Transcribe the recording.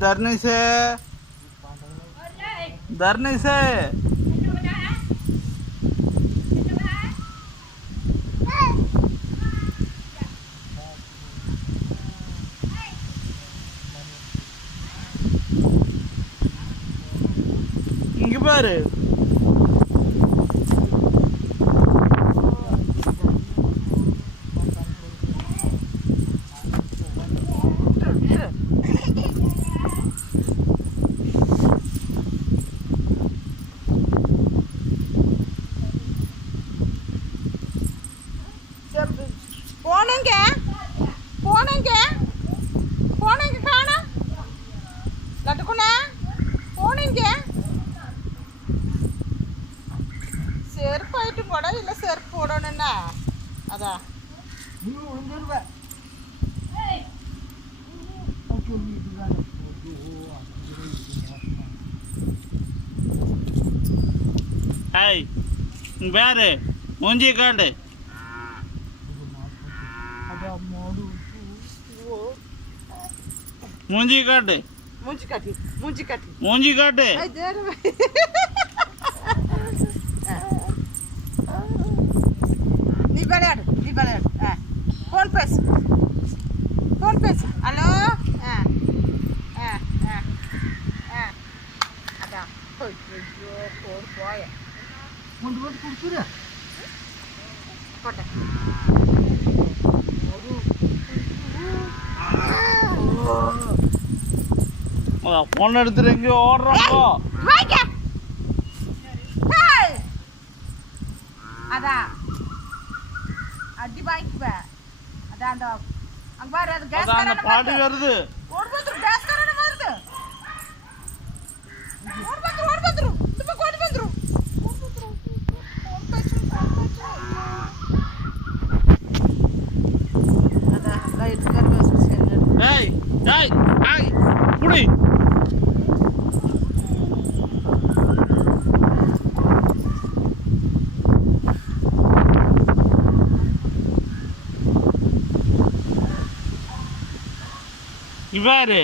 தர்னிஸே தர்னிஸே இங்க பாரு. போனங்க போனங்க போனங்க காணோம் லட்டுக்குண்ணா போனீங்க செருப்பு ஆயிட்டு போட இல்லை செருப்பு போடணும்னா அதான் நீ விழுந்துருவ ஹாய் பேரு மூஞ்சி காட்டு. மூஞ்சி காட்டு. மூஞ்சி காட்டி மூஞ்சி காட்டி மூஞ்சி காட்டு. நீ விளையாடு நீ விளையாடு. ஃபோன் பேசு ஃபோன் பேசு. ஹலோ அதான் போய கொண்டு வந்து கொடுத்துரு போட்டேன். போன் எடுத்துட்டு எங்கேயோ ஓடுறோம். அதான் அடி வாங்கிக்குவேன். அதான் அந்த அங்க பாரு அது கேஸ் அந்த பாட்டி வருது. ஓடி வந்துரும் கேஸ் காரன வருது. ஓடி வந்துரும் இந்த பக்கம் ஓடி வந்துரும். அதான் லைட் கர்வஸ் செஞ்சு. ஏய் ஏய் ஏய் புடி. இவாரு